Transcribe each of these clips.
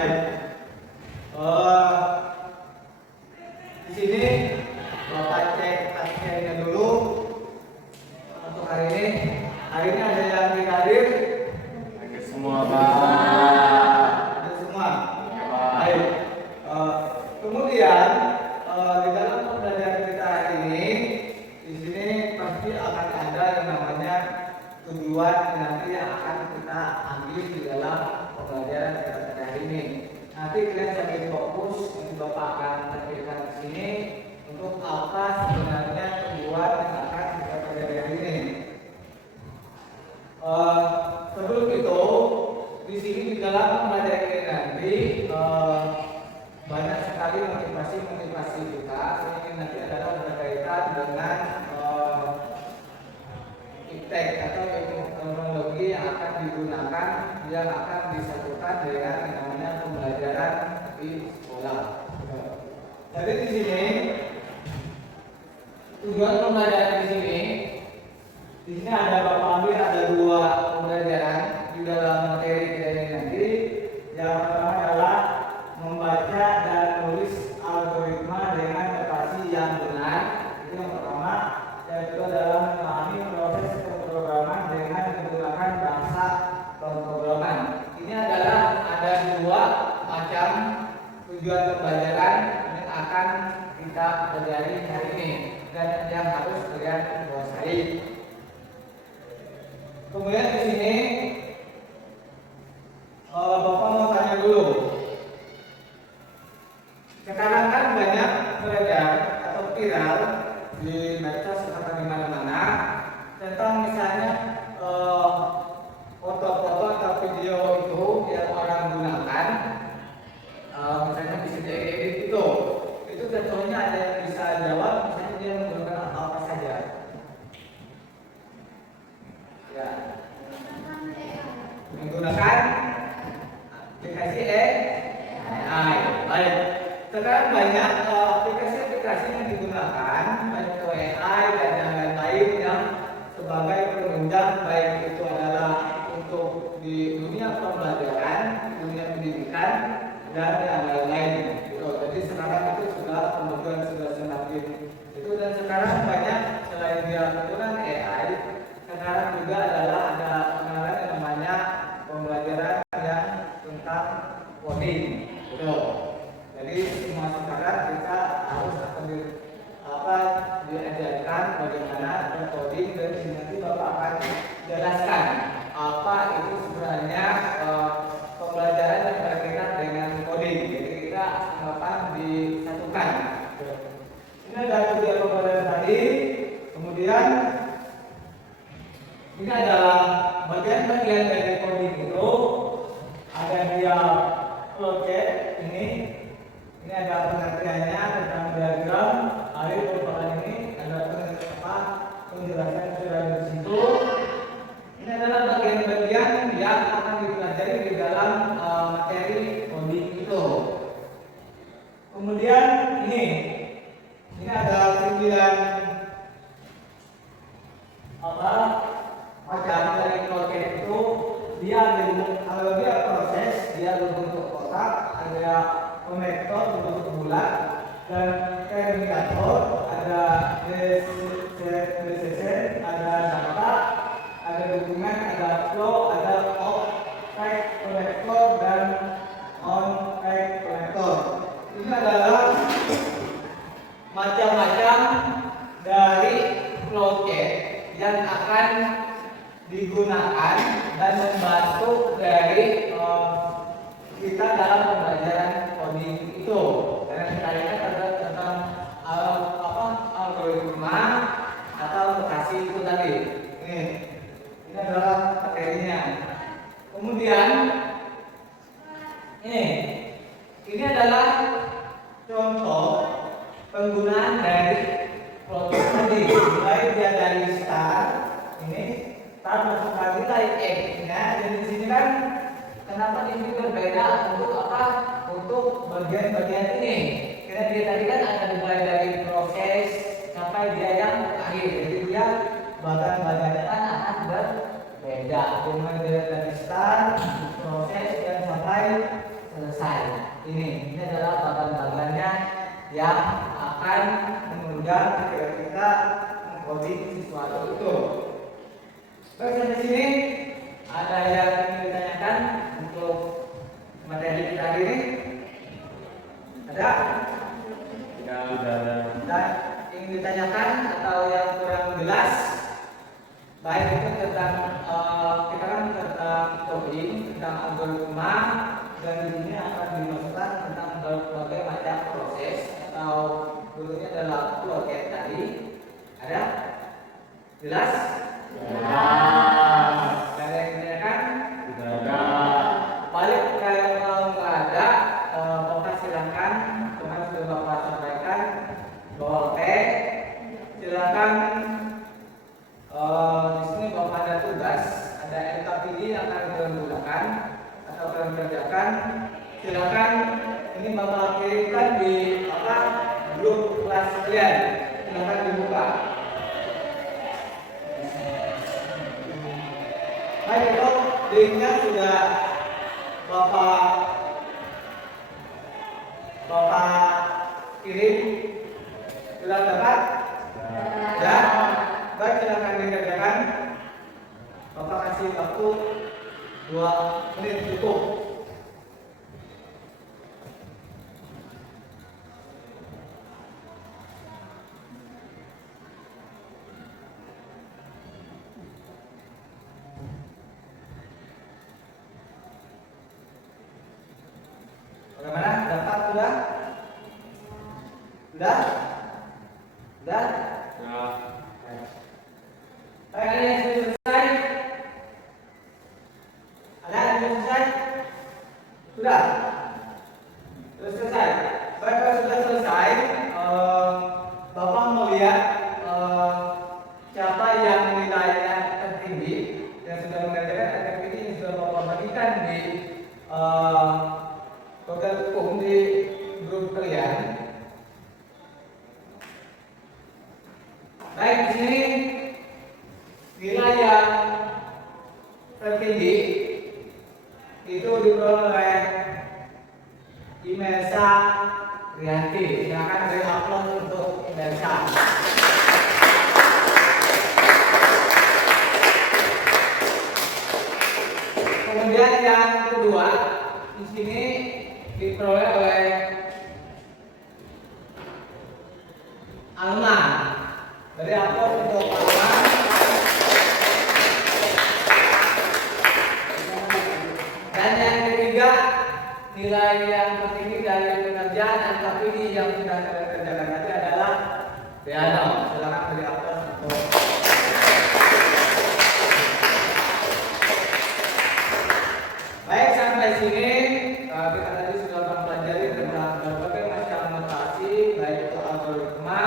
Baik. Di sini Bapak cek absennya dulu untuk hari ini. Hari ini ada yang hadir? Hadir semua, Pak. Ada semua. Ya, Pak. Baik. Kemudian di dalam pembelajaran kita hari ini, di sini pasti akan ada yang namanya tujuan nanti yang akan kita ambil di dalam pembelajaran kita hari ini. Nanti kalian sambil fokus, ini Bapak akan tampilkan di sini untuk apa sebenarnya tujuan yang akan kita pelajari hari ini. Sebelum itu, di sini di dalam pembelajaran ini nanti banyak sekali motivasi kita. Ini nanti adalah berkaitan dengan iptek atau ilmu teknologi yang akan digunakan, yang akan disatukan dengan yang namanya pembelajaran di sekolah. Jadi di sini tujuan pembelajaran di sini ada Bapak ambil ada dua pembelajaran di dalam materi kita ini nanti. Yang pertama adalah membaca dan menulis algoritma dengan notasi yang benar. Itu yang pertama. Yang kedua adalah memahami proses pemrograman dengan menggunakan bahasa pemrograman. Ini adalah ada dua macam tujuan pembelajaran yang akan kita pelajari hari ini dan yang harus kalian kuasai. Kemudian di sini Bapak mau tanya dulu. Sekarang kan banyak beredar atau viral di medsos atau di mana-mana tentang misalnya foto-foto atau video itu yang orang gunakan, misalnya bisa diedit itu tentunya ada yang bisa jawab, misalnya dia menggunakan apa saja. Ya, menggunakan aplikasi AI. Baik. Sekarang banyak aplikasi-aplikasi yang digunakan, baik itu AI dan yang lain-lain yang sebagai penunjang, baik itu adalah untuk di dunia pembelajaran, dunia pendidikan, dan yang lain-lain. Jadi sekarang itu sudah kemudian sudah semakin itu, dan sekarang banyak selain dia menggunakan AI, sekarang juga adalah ada pengenalan yang namanya pembelajaran yang tentang coding. Jadi semua sekarang kita harus diajarkan bagaimana bercoding, dan nanti Bapak akan jelaskan apa itu sebenarnya pembelajaran yang berkaitan dengan coding. Jadi kita akan disatukan. Ini adalah tujuan pembelajaran tadi. Kemudian ini adalah bagian-bagian dari coding itu. Ada dia project ini ada pengertiannya tentang diagram. Hari merupakan ini ada penjelasan sudah di situ. Ini adalah bagian-bagian yang akan dipelajari di dalam materi coding itu. Kemudian ini ada 9 macam dari project itu. Kalau dia proses, dia berbentuk kotak, ada konektor berbentuk bulat, dan terminator, ada DCC, ada data, ada dokumen, ada flow, ada off-type konektor, dan on-type konektor. Ini adalah macam-macam dari project yang akan digunakan dan membantu dari kita dalam pembelajaran coding itu. Karena kita lihat ada tentang algoritma atau notasi itu tadi. Ini adalah materinya. Kemudian ini adalah contoh penggunaan dari proses tadi. Mulai dia dari start masukkan nilai X-nya, dan di sini kan kenapa ini berbeda untuk apa? Untuk bagian-bagian ini. Karena dia tadi kan ada dimulai dari proses sampai dia yang akhir. Jadi dia bagian-bagiannya kan akan berbeda. Dimulai dari start, proses, dan sampai selesai. Ini adalah bagan-bagannya yang akan menunjang ketika kita mengcoding sesuatu itu. Baik, sampai sini ada yang ingin ditanyakan untuk materi kita hari ini? Ada? Tidak ada. Dan ingin ditanyakan atau yang kurang jelas? Baik itu tentang kita kan tentang coding, tentang algoritma, dan di sini akan dimasukkan tentang berbagai macam proses atau dulunya adalah project tadi. Ada? Jelas? Jelas. Ada yang ditanyakan? Tidak ada. Balik kalau nggak ada, Bapak silakan. Kemarin sudah Bapak sampaikan bahwa oke, silakan. Di sini Bapak ada tugas, ada LKPD yang akan kalian gunakan atau kalian kerjakan. Silakan ini Bapak kirimkan di grup kelas kalian. Silakan dibuka. Baik, itu linknya sudah Bapak kirim. Sudah dapat? Ya. Baik, silakan dikerjakan. Bapak kasih waktu 2 menit cukup. Bagaimana? Dapat sudah? Sudah? Sudah? Ya. Ada yang sudah selesai? Ada yang sudah selesai? Sudah? Sudah selesai? Baik, kalau sudah selesai, Bapak melihat siapa yang nilainya tertinggi dan sudah mengerjakan aktiviti yang sudah Bapak bagikan di program hukum di grup kalian. Baik, di sini nilai yang tertinggi itu diperoleh oleh Imelsa Rianti. Silakan beri aplaus untuk Imelsa. Kemudian yang kedua di sini diperoleh oleh Alma. Beri aplaus untuk Alma. Dan yang ketiga, nilai yang tertinggi dari pengerjaan aktiviti yang sudah saya kerjakan tadi adalah Deano. Silakan beri aplaus untuk. Baik, sampai sini kita tadi sudah mempelajari tentang berbagai macam notasi, baik itu algoritma,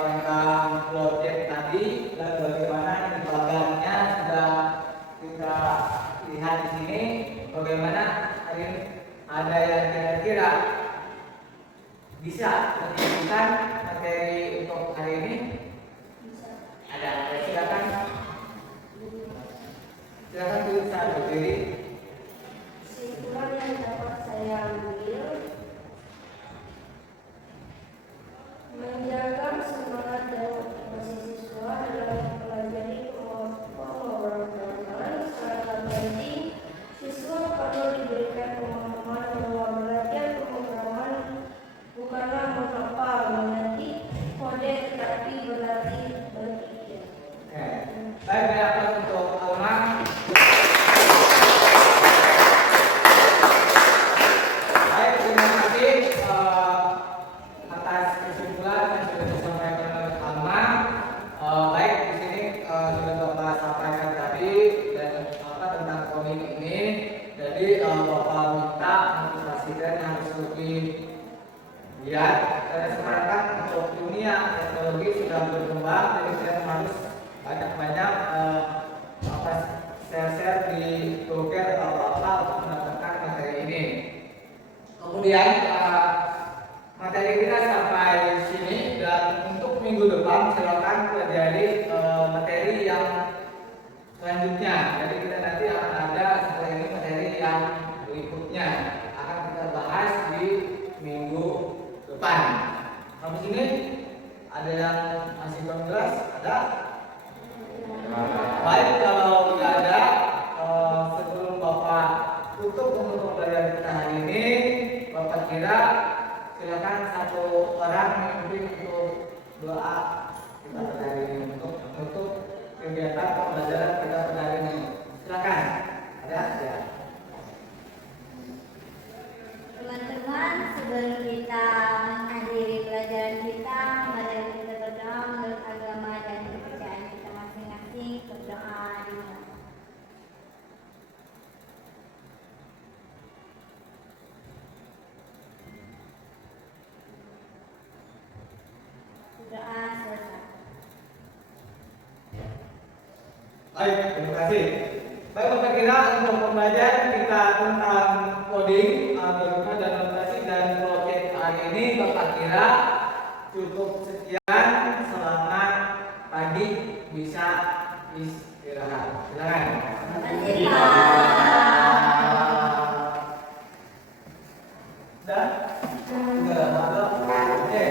tentang project tadi, dan bagaimana ini bagannya sudah kita lihat di sini. Bagaimana hari ini ada yang kira-kira bisa menunjukkan materi untuk hari ini? Ada, silakan. Silakan tulis saat berdiri. Kesimpulan yang dapat saya ambil, menjaga semangat dan motivasi siswa dalam mempelajari pemrograman sangat penting. Siswa perlu diberikan pemahaman bahwa belajar pemrograman bukanlah menghafal mengerti kode, tetapi berlatih berpikir. Oke. Baik, beri aplaus untuk Alma. Baik, terima kasih atas kesimpulan yang sudah disampaikan oleh Alma. Baik, di sini sudah Bapak sampaikan tadi dan tentang coding ini. Jadi Bapak minta motivasikan harus lebih lihat. Karena sekarang kan untuk dunia teknologi sudah berkembang, jadi kita harus banyak-banyak share-share di Google atau apa untuk mendapatkan materi ini. Kemudian materi kita sampai sini, dan untuk minggu depan silakan pelajari materi yang selanjutnya. Jadi kita nanti akan ada setelah ini materi yang berikutnya. minggu depan. Sampai sini ada yang masih belum jelas? Ada? Baik, kalau tidak ada, sebelum Bapak tutup untuk pembelajaran kita hari ini, Bapak kira silakan satu orang memimpin untuk doa kita pada hari ini untuk menutup kegiatan pembelajaran kita pada hari ini. Silakan. Ada? Ya. Teman-teman, sebelum kita mengakhiri pelajaran kita, mari kita berdoa menurut agama dan kepercayaan kita masing-masing. Berdoa dimulai. Doa selesai. Baik, terima kasih. Baik, Bapak kira untuk pembelajaran kita tentang coding, algoritma dan notasi dan proyek hari ini, Bapak kira cukup sekian. Selamat pagi, bisa istirahat. Silakan. Terima kasih, Pak. Sudah? Sudah, Pak. Oke,